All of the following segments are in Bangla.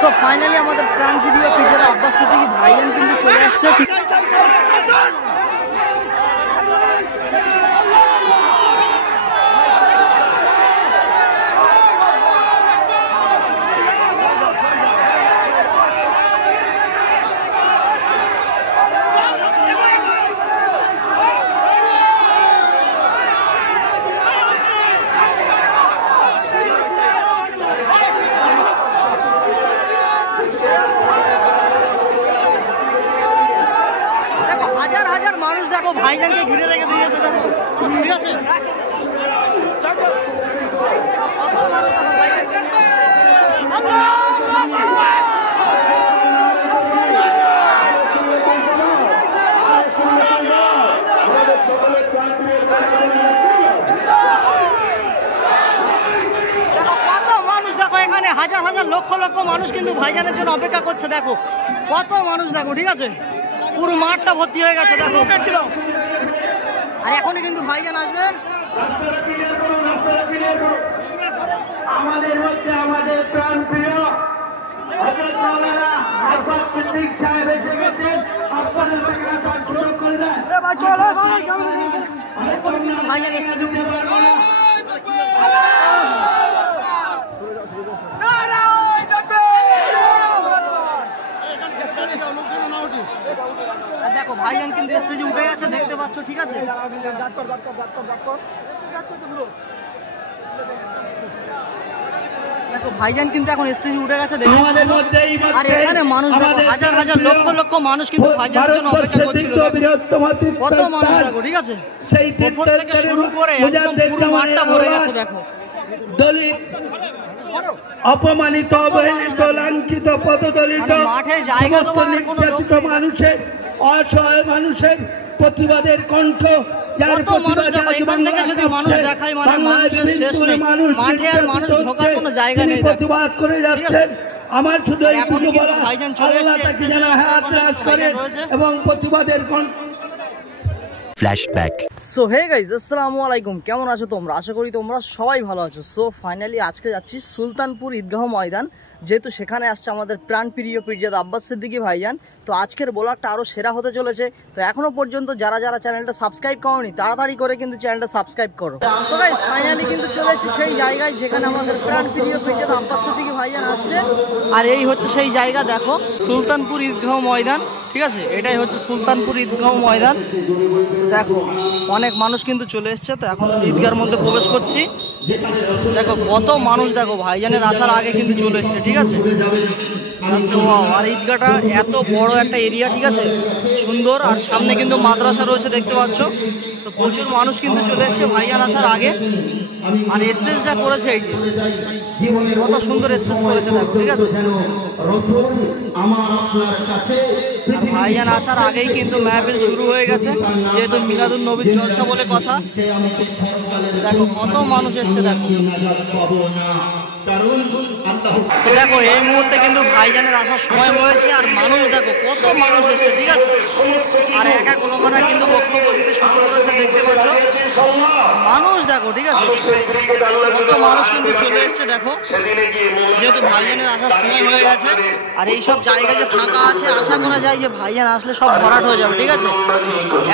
সো ফাইনালি আমাদের প্রাণ ভিডিও ফিচার আব্বাস সিদ্দিকী ভাইজান কিন্তু চলে আসছে। হাজার হাজার মানুষ দেখো ভাইজানকে ঘিরে রেখে দিয়েছে, দেখো ঠিক আছে। কত মানুষ দেখো ভাইজানকে এখানে হাজার হাজার লক্ষ লক্ষ মানুষ কিন্তু ভাইজানের জন্য অপেক্ষা করছে। দেখো কত মানুষ দেখো, ঠিক আছে, পুরো মাঠটা ভর্তি হয়ে গেছে দেখো। আর এখনই কিন্তু ভাইজান আসবে। আমাদের মধ্যে আমাদের প্রাণ প্রিয় হযরত মাওলানা আব্বাস সিদ্দিক সাহেব এসে গেছেন। আপনাদের সুযোগ করে দেন ভাই, চলো ভাই ভাইজান স্টেজে দেখো ভাইজান কিন্তু স্টেজে উঠে গেছে, দেখতে পাচ্ছ, ঠিক আছে। দেখো ভাইজান কিন্তু এখন স্টেজে উঠে গেছে, আর এখানে মানুষ দেখো হাজার হাজার লক্ষ লক্ষ মানুষ কিন্তু ভাইজানের জন্য অপেক্ষা করছিল। কত মানুষ দেখো, ঠিক আছে, উপর থেকে শুরু করে একদম পুরো মাঠটা ভরে গেছে। দেখো দলিত অপমানিত, অবহেলিত, লাঞ্ছিত, পদদলিত মাঠে জায়গা দেওয়ার কোনো লোক নেই। মানুষের অসহায় মানুষের প্রতিবাদের কণ্ঠ, যার প্রতিবাদে এখান থেকে যদি মানুষ দেখায় মানে মানুষের শেষ নেই, মাঠে আর মানুষ ঢোকার কোনো জায়গা নেই, প্রতিবাদ করে যাচ্ছেন। আমার শুধু এইটুকু বলা, ভাইজান চলে এসেছে যেন হাত রাজ করে এবং প্রতিবাদের কণ্ঠ। ফ্ল্যাশব্যাক। সো হে গাইস, আসসালামু আলাইকুম, কেমন আছো তোমরা? আশা করি তোমরা সবাই ভালো আছো। সো ফাইনালি আজকে যাচ্ছি সুলতানপুর ঈদগাহ ময়দান, যেহেতু সেখানে আসছে আমাদের প্রাণ প্রিয় পীরজাদা আব্বাস সিদ্দিকী ভাইজান। তো আজকের ব্লগটা আরও সেরা হতে চলেছে। তো এখনও পর্যন্ত যারা যারা চ্যানেলটা সাবস্ক্রাইব করোনি তাড়াতাড়ি করে কিন্তু চ্যানেলটা সাবস্ক্রাইব করো। তো গাইস ফাইনালি কিন্তু চলে এসেছি সেই জায়গায় যেখানে আমাদের প্রাণ প্রিয় পীরজাদা আব্বাস সিদ্দিকী ভাইজান আসছে। আর এই হচ্ছে সেই জায়গা, দেখো সুলতানপুর ঈদগাহ ময়দান, ঠিক আছে, এটাই হচ্ছে সুলতানপুর ঈদগাহ ময়দান। দেখো অনেক মানুষ কিন্তু চলে এসছে। তো এখন ঈদগাহর মধ্যে প্রবেশ করছি। দেখো কত মানুষ দেখো ভাইজানের আসার আগে কিন্তু চলে এসছে, ঠিক আছে। আর ঈদগাহটা এত বড় একটা এরিয়া, ঠিক আছে, সুন্দর। আর সামনে কিন্তু মাদ্রাসা রয়েছে, দেখতে পাচ্ছ। তো প্রচুর মানুষ কিন্তু চলে এসছে ভাইজান আসার আগে। আর স্টেজটা করেছে এই যে, কত সুন্দর স্টেজ করেছে দেখো, ঠিক আছে। আর ভাইজান আসার আগেই কিন্তু মাহফিল শুরু হয়ে গেছে, যেহেতু মিলাদুন নবীর জলসা বলে কথা। দেখো কত মানুষ এসছে দেখো। দেখো এই মুহূর্তে কিন্তু ভাইজানের আসার সময় হয়েছে, আর মানুষ দেখো কত মানুষ এসছে, ঠিক আছে। আর একা কোনোখানা কিন্তু বক্তব্য দিতে শুরু করেছে, দেখতে পাচ্ছ মানুষ দেখো, ঠিক আছে, কত মানুষ কিন্তু চলে এসছে দেখো, যেহেতু ভাইজানের আসার সময় হয়ে গেছে। আর এইসব জায়গা যে ফাঁকা আছে, আশা করা যায় যে ভাইজান আসলে সব ভরাট হয়ে যাবে, ঠিক আছে।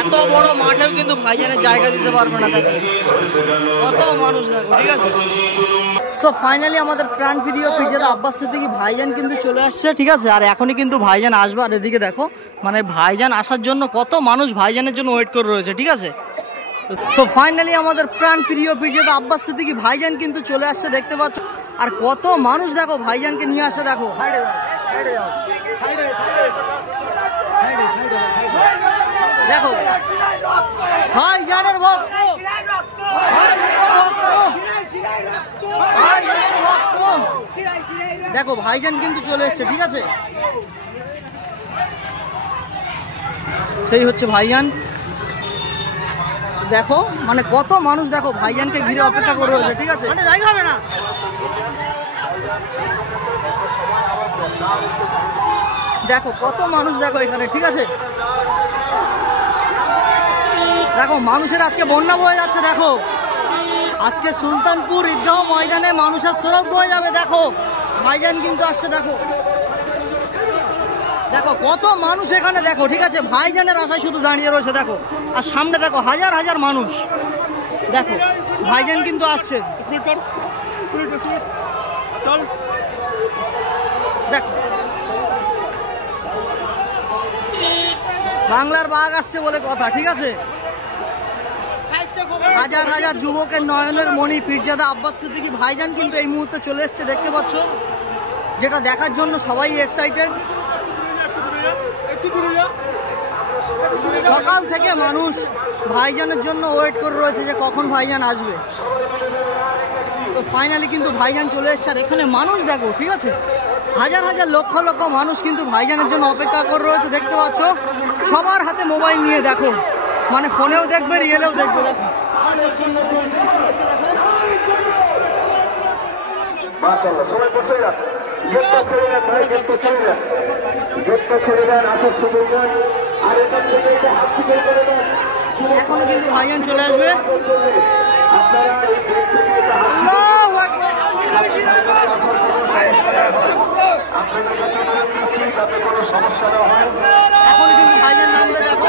এত বড় মাঠেও কিন্তু ভাইজানের জায়গা দিতে পারবে না, দেখো কত মানুষ দেখো, ঠিক আছে। সো ফাইনালি আমাদের প্রাণ প্রিয় পীরজাদা আব্বাস সিদ্দিকী ভাইজান কিন্তু চলে আসছে, ঠিক আছে। আর এখনই কিন্তু ভাইজান আসবে। আর এদিকে দেখো মানে ভাইজান আসার জন্য কত মানুষ ভাইজানের জন্য ওয়েট করে রয়েছে, ঠিক আছে। সো ফাইনালি আমাদের প্রাণ প্রিয় পীরজাদা আব্বাস সিদ্দিকী ভাইজান কিন্তু চলে আসছে, দেখতে পাচ্ছ। আর কত মানুষ দেখো ভাইজানকে নিয়ে আসে, দেখো দেখো ভাইজানের ভক্ত, দেখো ভাইজান কিন্তু চলে এসছে, ঠিক আছে। সেই হচ্ছে ভাইজান, দেখো মানে কত মানুষ দেখো ভাইজানকে ঘিরে অপেক্ষা করে রয়েছে, ঠিক আছে। দেখো কত মানুষ দেখো এখানে, ঠিক আছে। দেখো মানুষের আজকে বন্যা বয়ে যাচ্ছে, দেখো আজকে সুলতানপুর ঈদগাহ ময়দানে মানুষের স্রোত বয়ে যাবে। দেখো ভাইজান কিন্তু আসছে, দেখো দেখো কত মানুষ এখানে, দেখো ঠিক আছে, ভাইজানের আশায় শুধু দাঁড়িয়ে রয়েছে দেখো। আর সামনে দেখো হাজার হাজার মানুষ, দেখো ভাইজান কিন্তু আসছে, দেখো বাংলার বাঘ আসছে বলে কথা, ঠিক আছে। হাজার হাজার যুবকের নয়নের মণি পীরজাদা আব্বাস সিদ্দিকী ভাইজান কিন্তু এই মুহূর্তে চলে এসছে, দেখতে পাচ্ছ, যেটা দেখার জন্য সবাই এক্সাইটেড। সকাল থেকে মানুষ ভাইজানের জন্য ওয়েট করে রয়েছে যে কখন ভাইজান আসবে। তো ফাইনালি কিন্তু ভাইজান চলে এসছে। আর এখানে মানুষ দেখো, ঠিক আছে, হাজার হাজার লক্ষ লক্ষ মানুষ কিন্তু ভাইজানের জন্য অপেক্ষা করে রয়েছে, দেখতে পাচ্ছ। সবার হাতে মোবাইল নিয়ে, দেখো মানে ফোনেও দেখবে, রিয়েলেও দেখবে, দেখো সবাই বসে যান, গেটটা ছেড়ে দেন ভাই, গেটটা ছেড়ে দেন, গেটটা ছেড়ে দেন, আশ্বস্ত করবেন। আর এখান থেকে একটা হাত থেকে করে দেন। এখনো কিন্তু ভাইজান চলে আসবে। আপনারা এই গেট থেকে একটা হাত আল্লাহু আকবার। আপনাদের কাছে অনুরোধ করছি যাতে কোনো সমস্যা না হয়। এখনো কিন্তু ভাইজান নামবে, দেখো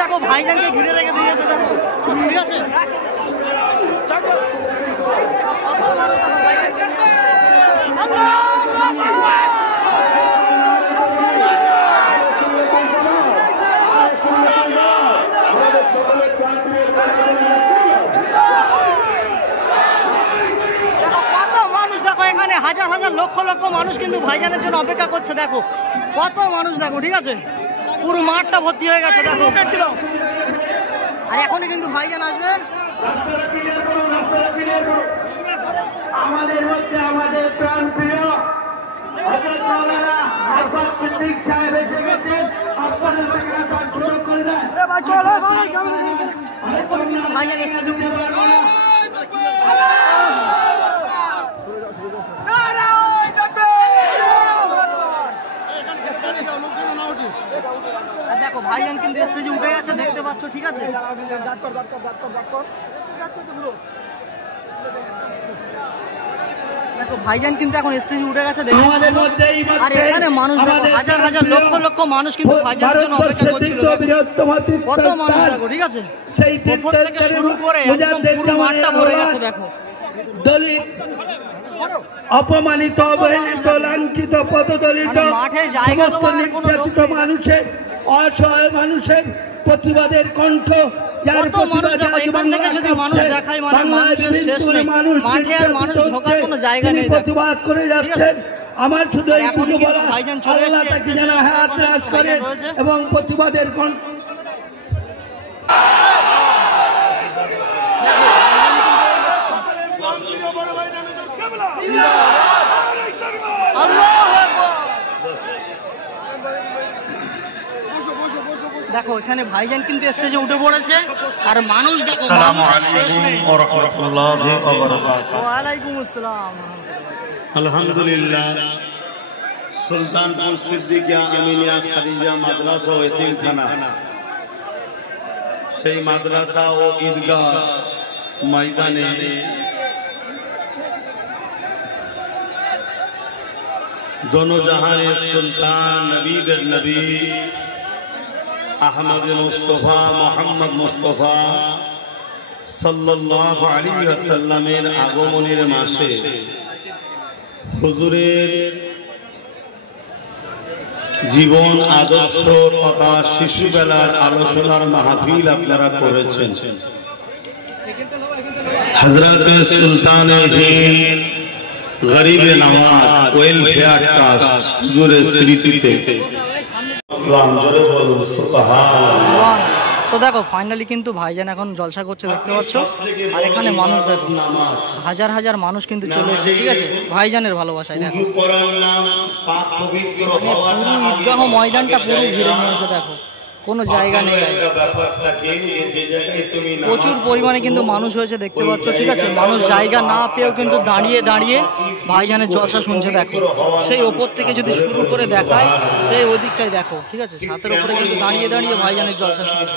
দেখো ভাইজানকে ঘিরে রেখে দিয়েছে, দেখো ঠিক আছে। হাজার হাজার লক্ষ লক্ষ মানুষ কিন্তু ভাইজানের জন্য অপেক্ষা করছে, দেখো কত মানুষ, দেখো ঠিক আছে, পুরো মাঠটা ভর্তি হয়ে গেছে, দেখো। আর এখনই কিন্তু ভাইজান আসবে। আমাদের মধ্যে আমাদের প্রাণ প্রিয় হযরত মাওলানা আব্বাস সিদ্দিক সাহেব এসে গেছেন, আপনাদের সুযোগ করে দেন। ভাইজান স্টেজে উঠে দেখো ভাইজান কিন্তু স্টেজে উঠে গেছে, দেখতে পাচ্ছ, ঠিক আছে। দেখো ভাইজান কিন্তু এখন স্টেজে উঠে গেছে, দেখো। আর এখানে মানুষ দেখো হাজার হাজার লক্ষ লক্ষ মানুষ কিন্তু ভাইজানের জন্য অপেক্ষা করছিল, কত মানুষ দেখো, ঠিক আছে, উপর থেকে শুরু করে একদম পুরো মাঠটা ভরে গেছে, দেখো। দলিত অপমানিত, অবহেলিত, লাঞ্ছিত, পদদলিত মানুষের, অসহায় মানুষের প্রতিবাদের কণ্ঠ, যার প্রতিবাদ করে যাচ্ছেন। আমার শুধু এইটুকু বলা, আল্লাহ তাকে যেন হায়াত রাজ করেন এবং প্রতিবাদের কণ্ঠ। দেখো এখানে ভাইজান কিন্তু স্টেজে উঠে পড়েছে, আর মানুষ দেখো, আলহামদুলিল্লাহ सुल्तानपुर सिद्दीकिया आमिनिया खादिजा माद्रासा ও এতিমখানা সেই মাদ্রাসা ও ঈদগাহ ময়দানে दोनों जहां सुल्तान नबीদের नबी अहमद मुस्तफा मोहम्मद मुस्तफा सल्लल्लाहु अलैहि वसल्लमेर আগমনের মাসে হুজুরের জীবন আদর্শ তথা শিশুবেলার আলোচনার মাহফিল আপনারা করেছেন। হযরত সুলতানে হিন্দ গরিবে নওয়াজ ওয়েলফেয়ার ট্রাস্ট হুজুরের স্মৃতিতে সালাম জোরে বলুন সুবহানাল্লাহ। তো দেখো ফাইনালি কিন্তু ভাইজান এখন জলসা করছে দেখতে পাচ্ছ, আর এখানে মানুষ দেখো হাজার হাজার মানুষ কিন্তু চলে এসেছে, ঠিক আছে ভাইজানের ভালোবাসায়। দেখো পুরো ঈদগাহ ময়দানটা পুরো ঘিরে নিয়েছে, দেখো কোনো জায়গা নেই, প্রচুর পরিমাণে কিন্তু মানুষ হয়েছে দেখতে পাচ্ছ, ঠিক আছে। মানুষ জায়গা না পেয়েও কিন্তু দাঁড়িয়ে দাঁড়িয়ে ভাইজানের জলসা শুনছে। দেখো সেই ওপর থেকে যদি শুরু করে দেখায় সেই ওদিকটাই দেখো, ঠিক আছে, ছাতের উপরে কিন্তু দাঁড়িয়ে দাঁড়িয়ে ভাইজানের জলসা শুনছে।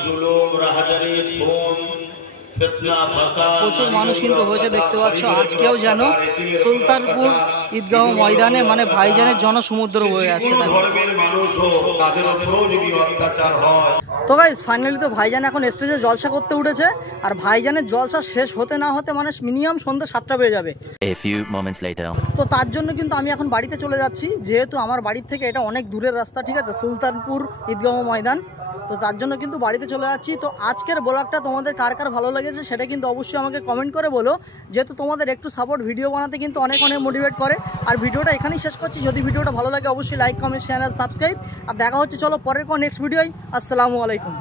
প্রচুর মানুষ কিন্তু হয়েছে দেখতে পাচ্ছ। আজকেও যেন সুলতানপুর ঈদগাহ ময়দানে মানে ভাইজানের জনসমুদ্র হয়ে যাচ্ছে। তো গাইস ফাইনালি তো ভাইজান এখন স্টেজে জলসা করতে উঠেছে, আর ভাইজানের জলসা শেষ হতে না হতে মানে মিনিমাম সন্ধ্যা 7টা বেজে যাবে। তো তার জন্য কিন্তু আমি এখন বাড়িতে চলে যাচ্ছি, যেহেতু আমার বাড়ির থেকে এটা অনেক দূরের রাস্তা, ঠিক আছে, সুলতানপুর ঈদগাহ ময়দান। তো তার জন্য কিন্তু বাড়িতে চলে যাচ্ছি। তো আজকের ব্লগটা তোমাদের কার কার ভালো লেগেছে সেটা কিন্তু অবশ্যই আমাকে কমেন্ট করে বলো, যেহেতু তোমাদের একটু সাপোর্ট ভিডিও বানাতে কিন্তু অনেক অনেক মোটিভেট করে। আর ভিডিওটা এখানেই শেষ করছি। যদি ভিডিওটা ভালো লাগে অবশ্যই লাইক কমেন্ট শেয়ার আর সাবস্ক্রাইব। আর দেখা হচ্ছে চলো পরের কোনো নেক্সট ভিডিওয়। আসসালামু আলাইকুম।